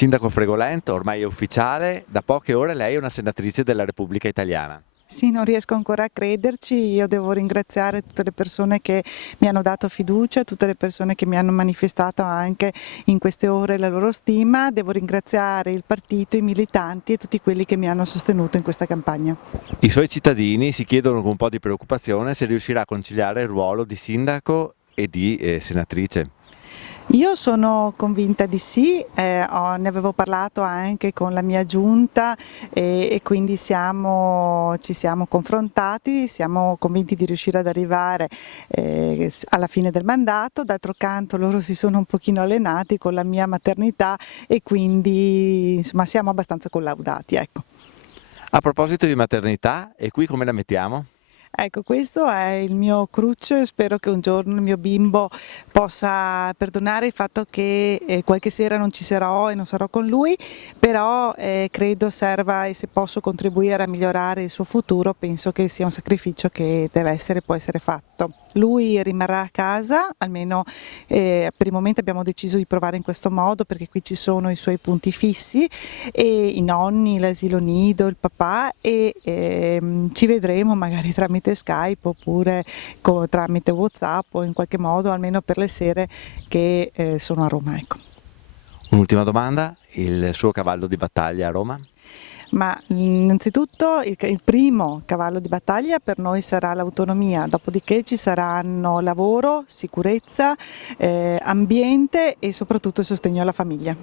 Sindaco Fregolento, ormai è ufficiale, da poche ore lei è una senatrice della Repubblica Italiana. Sì, non riesco ancora a crederci, io devo ringraziare tutte le persone che mi hanno dato fiducia, tutte le persone che mi hanno manifestato anche in queste ore la loro stima, devo ringraziare il partito, i militanti e tutti quelli che mi hanno sostenuto in questa campagna. I suoi cittadini si chiedono con un po' di preoccupazione se riuscirà a conciliare il ruolo di sindaco e di senatrice. Io sono convinta di sì, ne avevo parlato anche con la mia giunta e quindi ci siamo confrontati, siamo convinti di riuscire ad arrivare alla fine del mandato. D'altro canto loro si sono un pochino allenati con la mia maternità e quindi insomma siamo abbastanza collaudati, ecco. A proposito di maternità, e qui come la mettiamo? Ecco, questo è il mio cruccio, spero che un giorno il mio bimbo possa perdonare il fatto che qualche sera non ci sarò e non sarò con lui, però credo serva, e se posso contribuire a migliorare il suo futuro, penso che sia un sacrificio che può essere fatto. Lui rimarrà a casa, almeno per il momento abbiamo deciso di provare in questo modo perché qui ci sono i suoi punti fissi, e i nonni, l'asilo nido, il papà, e ci vedremo magari tramite Skype oppure tramite WhatsApp o in qualche modo, almeno per le sere che sono a Roma. Ecco. Un'ultima domanda, il suo cavallo di battaglia a Roma? Ma innanzitutto il primo cavallo di battaglia per noi sarà l'autonomia, dopodiché ci saranno lavoro, sicurezza, ambiente e soprattutto il sostegno alla famiglia.